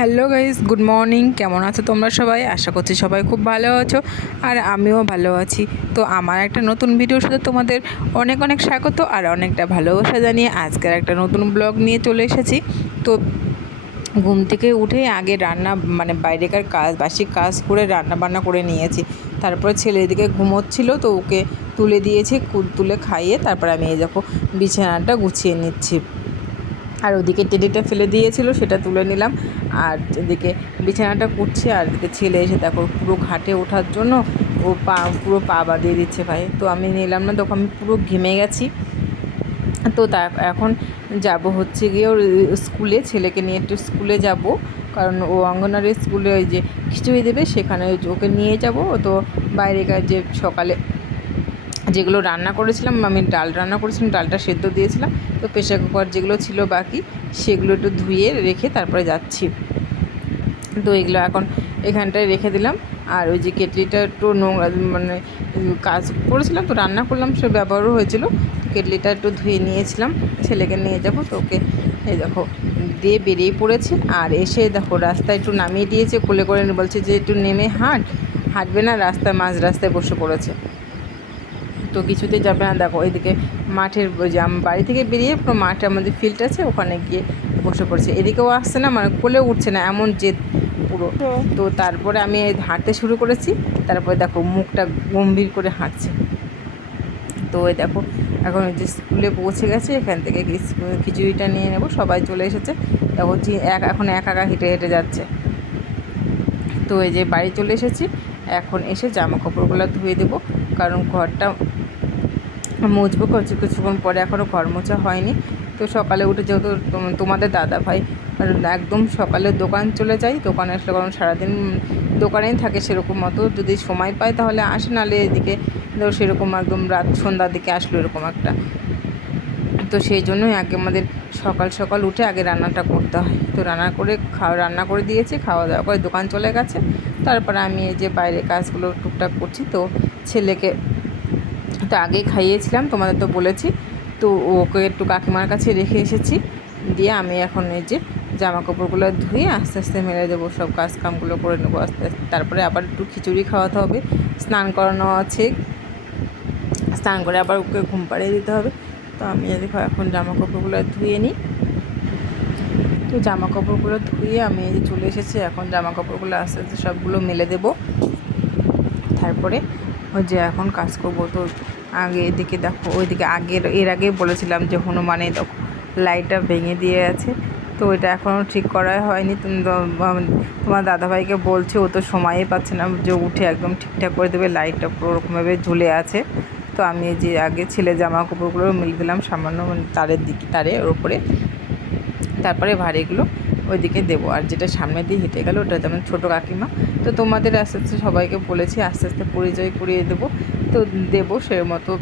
Hello guys, good morning. কেমন আছো তোমরা সবাই? আশা করছি সবাই খুব ভালো আছো আর আমিও ভালো আছি। তো আমার একটা নতুন ভিডিওর সাথে তোমাদের অনেক অনেক স্বাগত আর অনেকটা ভালোবাসা জানিয়ে আজকের একটা নতুন ব্লগ নিয়ে চলে এসেছি। তো ঘুম থেকে উঠেই আগে রান্না বাইরেকার কাজ বাসি কাজ করে রান্না বান্না করে নিয়েছি। তারপরে ছেলে এদিকে ঘুমোচ্ছিল, তো ওকে তুলে দিয়েছি, তুলে খাইয়ে তারপর আমি এই দেখো বিছানাটা গুছিয়ে নিচ্ছি। আর ওদিকে টেডিটা ফেলে দিয়েছিল, সেটা তুলে নিলাম। আর এদিকে বিছানাটা করছি, আর এদিকে ছেলে এসে দেখো পুরো ঘাটে ওঠার জন্য ও পুরো পা বাঁধিয়ে দিচ্ছে ভাই। তো আমি নিলাম না, তখন আমি পুরো ঘেমে গেছি। তো এখন যাব হচ্ছে গিয়ে ওর স্কুলে, ছেলেকে নিয়ে একটু স্কুলে যাব, কারণ ও অঙ্গনওয়াড়ি স্কুলে ওই যে খিচুড়ি দেবে, সেখানে ওকে নিয়ে যাব। তো বাইরেকার যে সকালে যেগুলো রান্না করেছিলাম, আমি ডাল রান্না করেছিলাম, ডালটা সেদ্ধ দিয়েছিলাম, তো প্রেশার কুকার যেগুলো ছিল বাকি সেগুলো একটু ধুয়ে রেখে তারপরে যাচ্ছি। তো এগুলো এখন এখানটায় রেখে দিলাম। আর ওই যে কেটলিটা একটু নোংরা, কাজ করেছিলাম তো রান্না করলাম, সে ব্যবহারও হয়েছিল। কেটলিটা একটু ধুয়ে নিয়েছিলাম, ছেলেকে নিয়ে যাবো। তো ওকে এই দেখো দিয়ে বেরিয়ে পড়েছে। আর এসে দেখো রাস্তায় একটু নামিয়ে দিয়েছে, কোলে করে বলছে যে একটু নেমে হাঁটবে না, রাস্তায় মাঝ রাস্তায় বসে পড়েছে। তো কিছুতেই যাবে না। দেখো এদিকে মাঠের যে বাড়ি থেকে বেরিয়ে পুরো মাঠে আমাদের ফিল্ড আছে, ওখানে গিয়ে বসে পড়ছে। এদিকেও আসছে না, কোলে উঠছে না, এমন জেদ পুরো। তো তারপরে আমি হাঁটতে শুরু করেছি, তারপরে দেখো মুখটা গম্ভীর করে হাঁটছে। তো ওই দেখো এখন যে স্কুলে পৌঁছে গেছে, এখান থেকে খিচুড়িটা নিয়ে নেবো, সবাই চলে এসেছে। দেখো এখন একা হেঁটে হেঁটে যাচ্ছে। তো এই যে বাড়ি চলে এসেছি, এখন এসে জামা কাপড়গুলো ধুয়ে দেবো, কারণ ঘরটা মুছবো কিছুক্ষণ পরে, এখনও ঘর মোছা হয়নি। তো সকালে উঠে যেহেতু তোমাদের দাদা ভাই একদম সকালে দোকান চলে যাই, দোকানে আসলে কারণ সারাদিন দোকানেই থাকে, সেরকম মতো যদি সময় পায় তাহলে আসে, নাহলে এদিকে ধরো সেরকম একদম রাত সন্ধ্যার দিকে আসলো এরকম একটা। তো সেই জন্যই আগে আমাদের সকাল সকাল উঠে আগে রান্নাটা করতে হয়। তো রান্না করে দিয়েছি, খাওয়া দাওয়া করে দোকান চলে গেছে। তারপরে আমি এই যে বাইরে কাজগুলো টুকটাক করছি। তো ছেলেকে তো আগেই খাইয়েছিলাম, তোমাদের তো বলেছি। তো ওকে একটু কাকিমার কাছে রেখে এসেছি, দিয়ে আমি এখন এই যে জামা কাপড়গুলো ধুয়ে আস্তে আস্তে মেলে দেবো, সব কাজকামগুলো করে নেবো আস্তে আস্তে। তারপরে আবার একটু খিচুড়ি খাওয়াতে হবে, স্নান করানো আছে, স্নান করে আবার ওকে ঘুম পাড়িয়ে দিতে হবে। তো আমি দেখো এখন জামা কাপড়গুলো ধুয়ে নিই। তো জামা কাপড়গুলো ধুয়ে আমি এই যে চলে এসেছি, এখন জামা কাপড়গুলো আস্তে আস্তে সবগুলো মেলে দেবো। তারপরে ওই যে এখন কাজ করবো। তো আগে এদিকে দেখো ওইদিকে এর আগে বলেছিলাম যে হনুমানে দেখো লাইটটা ভেঙে দিয়ে আছে, তো ওইটা এখনও ঠিক করা হয়নি। তোমার দাদাভাইকে বলছে, ও তো সময়ই পাচ্ছে না যে উঠে একদম ঠিকঠাক করে দেবে, লাইটটা পুরো ওরকমভাবে ঝুলে আছে। তো আমি যে আগে ছেলে জামা কাপড়গুলো মেলে দিলাম সামান্য তারের ওপরে, তারপরে ভারীগুলো ওইদিকে দেবো। আর যেটা সামনে দিয়ে হেঁটে গেল ওটা যেমন ছোটো কাকিমা। তো তোমাদের আস্তে আস্তে সবাইকে বলেছি আস্তে আস্তে পরিচয় করিয়ে দেবো। তো দেবো সে মতো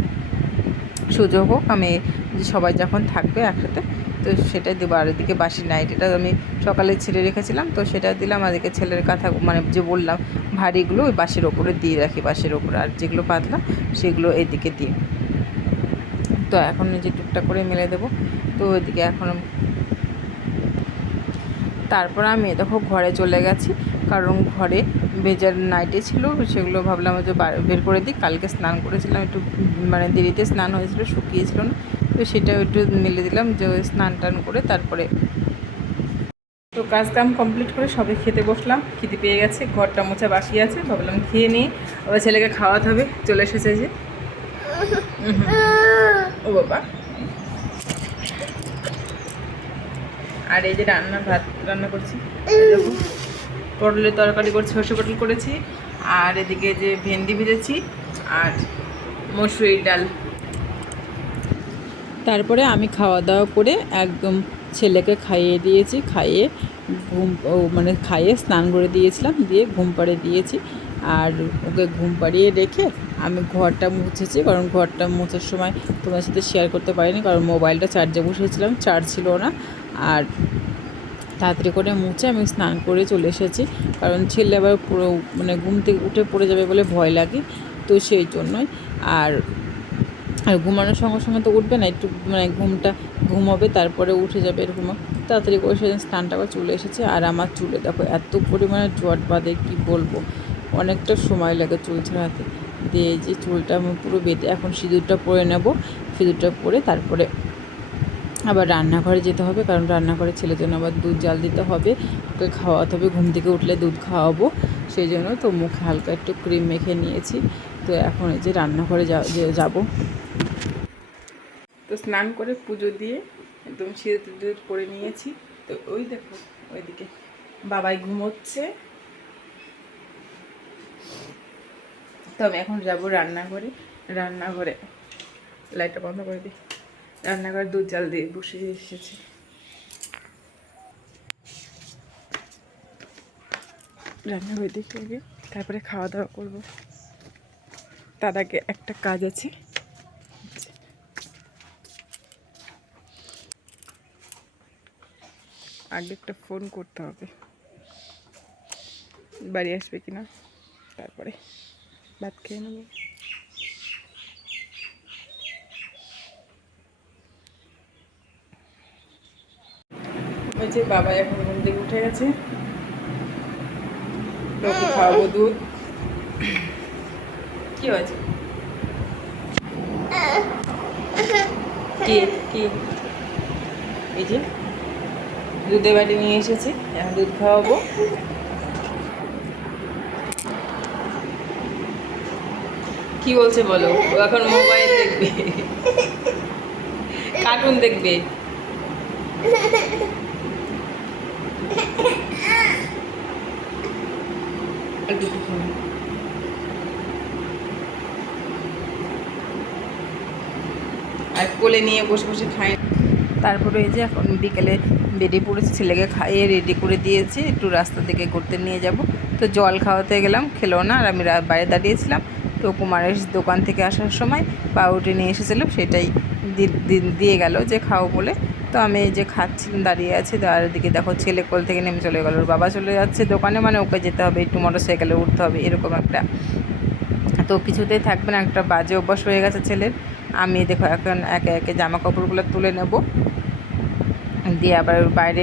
সুযোগ হোক, আমি যে সবাই যখন থাকবে একসাথে তো সেটাই দেবো। আর এদিকে বাসি নাইট এটা আমি সকালে ছেড়ে রেখেছিলাম, তো সেটা দিলাম। আর এদিকে ছেলের কথা যে বললাম ভারীগুলো ওই বাসের ওপরে দিয়ে রাখি, বাসের ওপরে, আর যেগুলো পাতলা সেগুলো এদিকে দিই। তো এখন যে টুকটাক করে মেলে দেবো। তো ওইদিকে এখন তারপর আমি দেখো ঘরে চলে গেছি, কারণ ঘরে ভেজার নাইটে ছিল, সেগুলো ভাবলাম যে বের করে দিই। কালকে স্নান করেছিলাম, একটু দেরিতে স্নান হয়েছিল, শুকিয়েছিল না, তো সেটাও একটু মেলে দিলাম, যে স্নান টান করে তারপরে তো কাম কমপ্লিট করে সবে খেতে বসলাম। খিদে পেয়ে গেছে, ঘরটা মোছা বাকি আছে, ভাবলাম খেয়ে নিয়ে আবার ছেলেকে খাওয়াতে হবে। চলে এসেছে যে ও বাবা। আর এই যে ভাত রান্না করছি, দেখো পটলের তরকারি করছি, সর্ষে পটল করেছি, আর এদিকে যে ভেন্ডি ভেজেছি, আর মসুরির ডাল। তারপরে আমি খাওয়া দাওয়া করে একদম ছেলেকে খাইয়ে দিয়েছি, খাইয়ে স্নান করে দিয়েছিলাম, দিয়ে ঘুম পাড়িয়ে দিয়েছি। আর ওকে ঘুম পাড়িয়ে রেখে আমি ঘরটা মুছেছি, কারণ ঘরটা মোছার সময় তোমার সাথে শেয়ার করতে পারিনি, কারণ মোবাইলটা চার্জে বসেছিলাম, চার্জ ছিল না। আর তাড়াতাড়ি করে মুছে আমি স্নান করে চলে এসেছি, কারণ ছেলে আবার পুরো ঘুম থেকে উঠে পড়ে যাবে বলে ভয় লাগে, তো সেই জন্যই। আর ঘুমানোর সঙ্গে সঙ্গে তো উঠবে না, একটু ঘুমটা ঘুমাবে, তারপরে উঠে যাবে এরকম। তাড়াতাড়ি করে সেদিন স্নানটা করে চলে এসেছে। আর আমার চুলে দেখো এত পরিমাণে জট বাঁধে কি বলবো, অনেকটা সময় লাগে চুল ছাড়াতে। দিয়ে যে চুলটা আমি পুরো বেঁধে এখন সিঁদুরটা পরে নেব। সিঁদুরটা পরে তারপরে আবার রান্নাঘরে যেতে হবে, কারণ রান্নাঘরে ছেলের জন্য আবার দুধ জাল দিতে হবে, ওকে খাওয়াতে হবে, ঘুম থেকে উঠলে দুধ খাওয়াবো। সেই জন্য তো মুখে হালকা একটু ক্রিম মেখে নিয়েছি। তো এখন এই যে রান্নাঘরে যাব। তো স্নান করে পুজো দিয়ে একদম সিঁদুর পরে নিয়েছি। তো ওই দেখো ওইদিকে বাবাই ঘুমোচ্ছে। তো আমি এখন যাব রান্নাঘরে। রান্নাঘরে লাইটটা বন্ধ করে দিই। রান্নাঘরে দুধ জাল দিয়ে বসে এসেছি। রান্নাঘরে দেখে আগে তারপরে খাওয়া দাওয়া করবো। তার আগে একটা কাজ আছে, আগে একটা ফোন করতে হবে, বাড়ি আসবে কিনা, তারপরে ভাত খেয়ে নেব। ওই যে বাবা এখন ঘুম থেকে উঠে গেছে, ওকে খাওয়াবো দুধ। কি হয়েছে? কি কি এই যে দুধের বাটি নিয়ে এসেছি, এখন দুধ খাওয়াবো। কি বলছে বলো? ও এখন মোবাইল দেখবে, কার্টুন দেখবে। আর কোলে নিয়ে বসে বসে খাই। তারপরে এই যে এখন বিকেলে বেরিয়ে পড়েছি, ছেলেকে খাইয়ে রেডি করে দিয়েছি, একটু রাস্তা থেকে ঘুরতে নিয়ে যাব। তো জল খাওয়াতে গেলাম, খেলো না, আর আমি বাইরে দাঁড়িয়েছিলাম। তো কুমারের দোকান থেকে আসার সময় পাউরুটি নিয়ে এসেছিলো, সেটাই দিয়ে গেল যে খাও বলে। তো আমি এই যে খাচ্ছিলাম, দাঁড়িয়ে আছি। আর এদিকে দেখো ছেলে কোল থেকে নেমে চলে গেল, ওর বাবা চলে যাচ্ছে দোকানে, মানে ওকে যেতে হবে, একটু মোটর সাইকেলে উঠতে হবে, এরকম একটা। তো কিছুতেই থাকবে না, একটা বাজে অভ্যাস হয়ে গেছে ছেলের। আমি দেখো এখন একে একে জামা কাপড়গুলো তুলে নেব, দিয়ে আবার বাইরে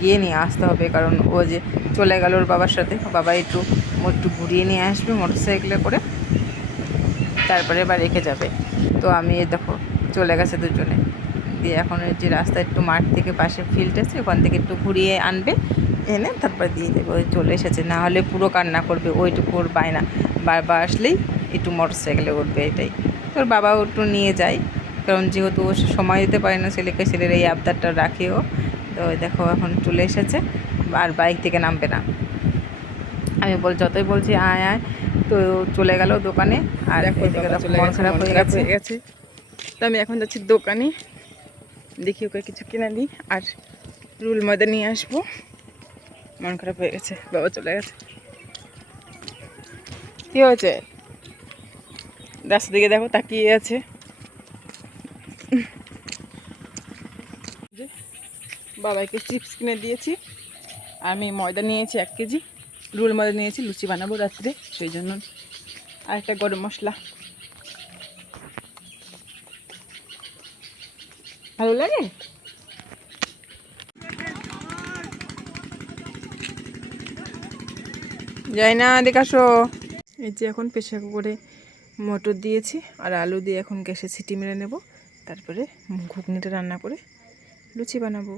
গিয়ে নিয়ে আসতে হবে, কারণ ও যে চলে গেল ওর বাবার সাথে, বাবা একটু একটু ঘুরিয়ে নিয়ে আসবে মোটর সাইকেলে করে, তারপরে এবার রেখে যাবে। তো আমি দেখো চলে গেছে দুজনে। দিয়ে এখন যে রাস্তা একটু মাঠ থেকে পাশে ফিল্ড আছে, ওখান থেকে একটু ঘুরিয়ে আনবে, এনে তারপর দিয়ে দেবে। ওই চলে এসেছে, না হলে পুরো কান্না করবে, ওইটুকু ওর বায়না, বারবার আসলেই একটু মোটর সাইকেলে উঠবে, এটাই। তোর বাবাও একটু নিয়ে যায়, কারণ যেহেতু ও সময় দিতে পারে না ছেলেকে, ছেলের এই আবদারটা রাখেও। তো দেখো এখন চলে এসেছে, আর বাইক থেকে নামবে না। আমি যতই বলছি আয় আয়, তো চলে গেল দোকানে। আর এদিকে দেখো মন খারাপ হয়ে গেছে। তো আমি এখন যাচ্ছি দোকানে, দেখি ওকে কিছু কিনে দিই, আর রুল ময়দা নিয়ে আসবো। মন খারাপ হয়ে গেছে, বাবা চলে গেছে। কি হয়েছে? রাস্তা দিকে দেখো তাকিয়ে আছে। বাবাকে চিপস কিনে দিয়েছি, আমি ময়দা নিয়েছি 1 কেজি, রুল ময়দা নিয়েছি, লুচি বানাবো রাত্রে, সেই জন্য। আর একটা গরম মশলা। ভালো লাগে? যাই না, দেখে আসো। এই যে এখন প্রেসার কুকারে মটর দিয়েছি, আর আলু দিয়ে এখন গ্যাসে সিটি মেরে নেব, তারপরে ঘুগনিটা রান্না করে লুচি বানাবো।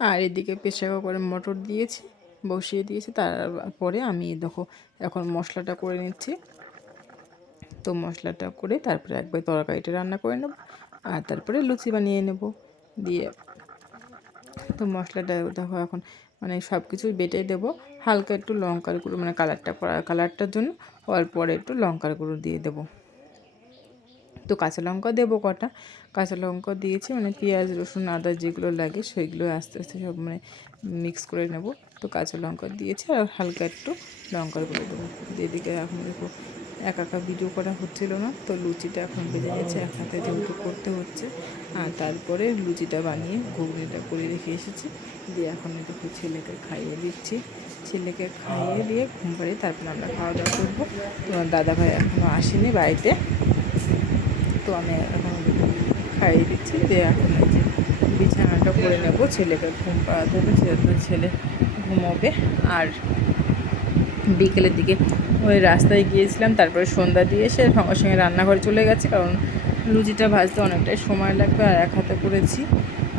আর এদিকে প্রেসার কুকারে মটর দিয়েছি, বসিয়ে দিয়েছি, তারপরে আমি দেখো এখন মশলাটা করে নিচ্ছি। তো মশলাটা করে তারপরে একবার তরকারিটা রান্না করে নেব, আর তারপরে লুচি বানিয়ে নেব দিয়ে। তো মশলাটা দেখো এখন মানে সব কিছুই বেটে দেবো, হালকা একটু লঙ্কার গুঁড়ো, মানে কালারটার জন্য অল্প একটু লঙ্কার গুঁড়ো দিয়ে দেবো। তো কাঁচা লঙ্কা দেবো কটা, কাঁচা লঙ্কা দিয়েছি, মানে পেঁয়াজ রসুন আদা যেগুলো লাগে সেগুলো আস্তে আস্তে সব মানে মিক্স করে নেব। তো কাঁচা লঙ্কা দিয়েছি আর হালকা একটু লঙ্কার গুঁড়ো দেবো। এদিকে এখন দেখো একা একা ভিডিও করা হচ্ছিল না, তো লুচিটা এখন বেজে গেছে, এক হাতে যেহেতু করতে হচ্ছে। আর তারপরে লুচিটা বানিয়ে ঘুগনিটা করে রেখে এসেছি, দিয়ে এখন দেখো ছেলেকে খাইয়ে দিচ্ছি। ছেলেকে খাইয়ে দিয়ে ঘুম পাড়িয়ে তারপরে আমরা খাওয়া দাওয়া করবো। তোমার দাদাভাই এখনও আসেনি বাড়িতে, তো আমি এখন খাইয়ে দিচ্ছি, দিয়ে এখন এই যে বিছানাটা করে নেব, ছেলেকে ঘুম পাড়াতে হবে, ছেলে ঘুমোবে। আর বিকেলের দিকে ওই রাস্তায় গিয়েছিলাম, তারপরে সন্ধ্যা দিয়ে এসে সঙ্গে সঙ্গে রান্নাঘরে চলে গেছে, কারণ লুচিটা ভাজতে অনেকটাই সময় লাগবে আর এক হাতে করেছি।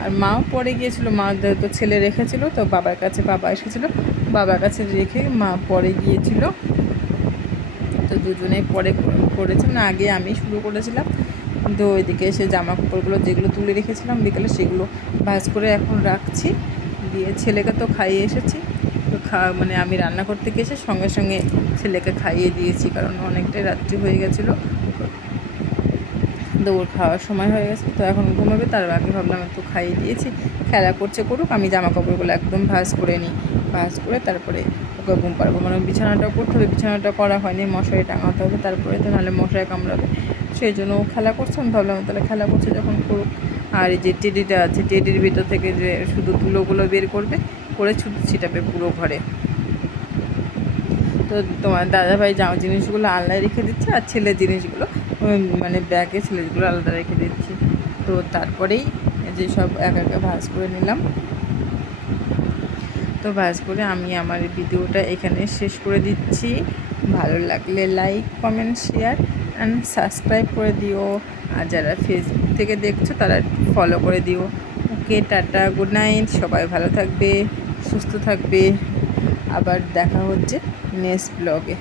আর মাও পরে গিয়েছিলো, মা তো ছেলে রেখেছিল, তো বাবার কাছে বাবা এসেছিলো, বাবার কাছে রেখে মা পরে গিয়েছিল। তো দুজনেই পরে করেছে, মানে আগে আমি শুরু করেছিলাম, কিন্তু ওইদিকে এসে জামা কাপড়গুলো যেগুলো তুলে রেখেছিলাম বিকেলে সেগুলো ভাঁজ করে এখন রাখছি। দিয়ে ছেলেকে তো খাইয়ে এসেছি, তো মানে আমি রান্না করতে গিয়েছি সঙ্গে সঙ্গে ছেলেকে খাইয়ে দিয়েছি, কারণ অনেকটাই রাত্রি হয়ে গেছিলো, দৌড় খাওয়ার সময় হয়ে গেছে। তো এখন ঘুমাবে, তার আগে ভাবলাম একটু খাইয়ে দিয়েছি, খেলা করছে করুক, আমি জামা কাপড়গুলো একদম ভাঁজ করে নিই, ভাঁজ করে তারপরে ওকে ঘুম পাড়বো। মানে বিছানাটাও করতে হবে, বিছানাটা করা হয়নি, মশারি টাঙাতে হবে, তারপরে তো নাহলে মশারি কামড়াবে, সেই জন্য ও খেলা করছে। আমি ভাবলাম তাহলে খেলা করছে যখন করুক। আর এই যে টেডিটা আছে, টেডির ভিতর থেকে যে শুধু তুলোগুলো বের করবে, করে ছুটে ছিটাবে পুরো ঘরে। তো তোমার দাদাভাই জামা জিনিসগুলো আলাদায় রেখে দিচ্ছে, আর ছেলের জিনিসগুলো মানে ব্যাগে ছেলেগুলো আলাদা রেখে দিচ্ছি। তো তারপরেই যে সব একা একা ভাঁজ করে নিলাম। তো ভাঁজ করে আমি আমার ভিডিওটা এখানে শেষ করে দিচ্ছি। ভালো লাগলে like comment share and subscribe করে দিও, আর যারা ফেসবুক থেকে দেখছো তারা ফলো করে দিও। ওকে, টাটা, গুড নাইট, সবাই ভালো থাকবে, সুস্থ থাকবে, আবার দেখা হচ্ছে নেক্সট ব্লগে।